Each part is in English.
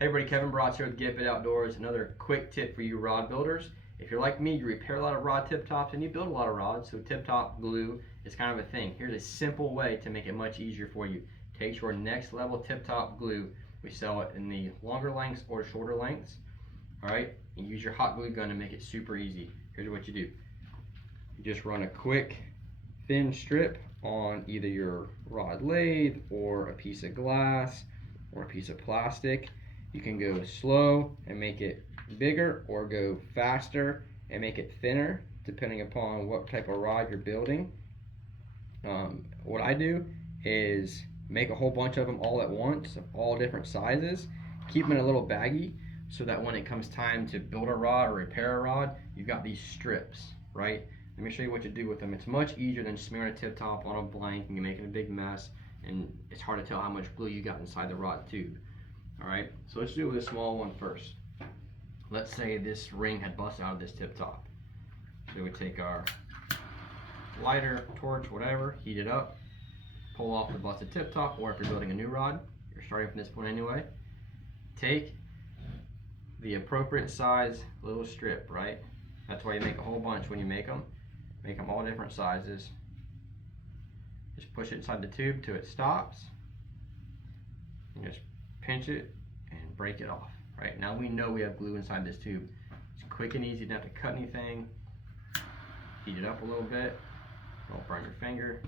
Hey everybody, Kevin Bratz here with Get Fit Outdoors. Another quick tip for you rod builders. If you're like me, you repair a lot of rod tip tops and you build a lot of rods, so tip top glue is kind of a thing. Here's a simple way to make it much easier for you. Take your next level tip top glue. We sell it in the longer lengths or shorter lengths. Alright, and use your hot glue gun to make it super easy. Here's what you do. You just run a quick thin strip on either your rod lathe or a piece of glass or a piece of plastic. You can go slow and make it bigger, or go faster and make it thinner, depending upon what type of rod you're building. What I do is make a whole bunch of them all at once, of all different sizes, keep them in a little baggie, so that when it comes time to build a rod or repair a rod, you've got these strips, right? Let me show you what to do with them. It's much easier than smearing a tip top on a blank and you're making a big mess, and it's hard to tell how much glue you got inside the rod tube. Alright, so let's do it with a small one first. Let's say this ring had busted out of this tip top. So we take our lighter, torch, whatever, heat it up, pull off the busted tip top, or if you're building a new rod, you're starting from this point anyway, take the appropriate size little strip, right? That's why you make a whole bunch when you make them. Make them all different sizes. Just push it inside the tube till it stops. And just pinch it and break it off. Right, now we know we have glue inside this tube. It's quick and easy, you don't have to cut anything. Heat it up a little bit. Don't burn your finger.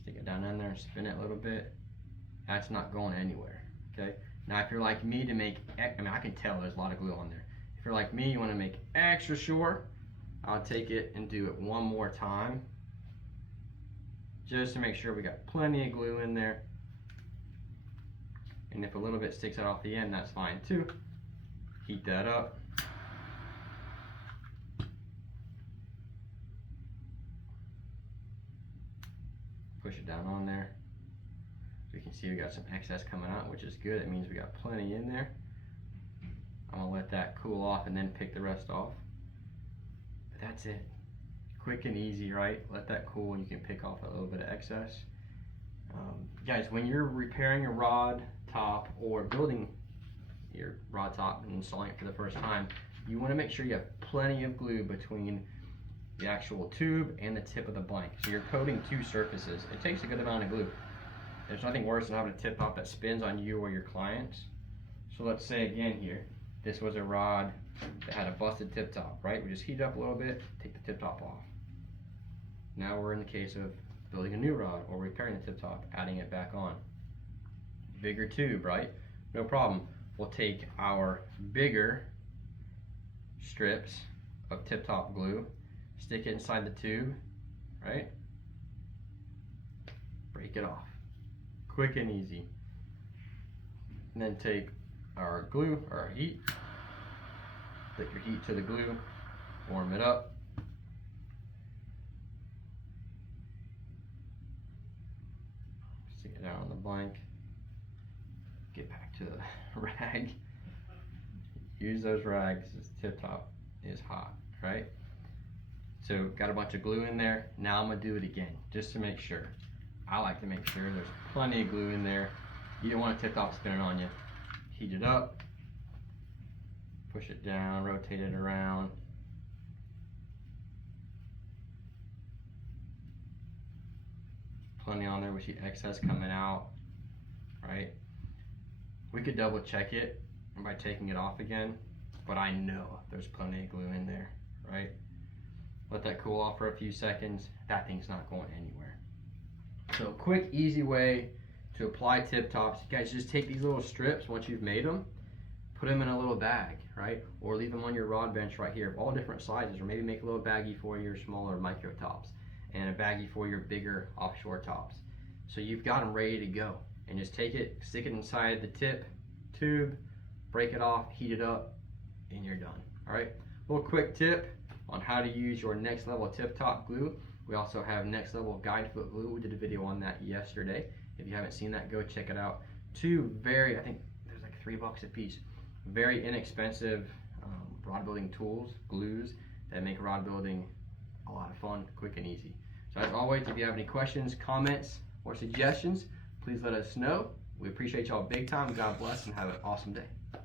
Stick it down in there and spin it a little bit. That's not going anywhere. Okay. Now if you're like me to make, I can tell there's a lot of glue on there. If you're like me, you want to make extra sure, I'll take it and do it one more time, just to make sure we got plenty of glue in there. And if a little bit sticks out off the end, that's fine too. Heat that up. Push it down on there. So you can see we got some excess coming out, which is good. It means we got plenty in there. I'm gonna let that cool off and then pick the rest off. But that's it. Quick and easy, right? Let that cool and you can pick off a little bit of excess. Guys, when you're repairing a rod top or building your rod top and installing it for the first time, you want to make sure you have plenty of glue between the actual tube and the tip of the blank. So you're coating two surfaces. It takes a good amount of glue. There's nothing worse than having a tip top that spins on you or your clients. So let's say again here, this was a rod that had a busted tip top, right? We just heat it up a little bit, take the tip top off. Now we're in the case of building a new rod or repairing the tip top, adding it back on. Bigger tube, right? No problem. We'll take our bigger strips of tip top glue, stick it inside the tube, right? Break it off. Quick and easy. And then take our glue, or our heat, put your heat to the glue, warm it up. Stick it down on the blank. Get back to the rag. Use those rags. This tip top is hot, right? So got a bunch of glue in there. Now I'm gonna do it again, just to make sure. I like to make sure there's plenty of glue in there. You don't want a tip top spinning on you. Heat it up. Push it down, rotate it around. Plenty on there. We see excess coming out, right? We could double check it by taking it off again, but I know there's plenty of glue in there, right? Let that cool off for a few seconds. That thing's not going anywhere. So quick, easy way to apply tip tops. You guys just take these little strips once you've made them, put them in a little bag, right? Or leave them on your rod bench right here, of all different sizes, or maybe make a little baggie for your smaller micro tops and a baggie for your bigger offshore tops. So you've got them ready to go. And just take it, stick it inside the tip tube, break it off, heat it up, and you're done. All right, a little quick tip on how to use your next level tip top glue. We also have next level guide foot glue. We did a video on that yesterday. If you haven't seen that, go check it out. Two very, I think there's like $3 a piece, very inexpensive rod building tools, glues that make rod building a lot of fun, quick and easy. So as always, if you have any questions, comments, or suggestions, please let us know. We appreciate y'all big time. God bless and have an awesome day.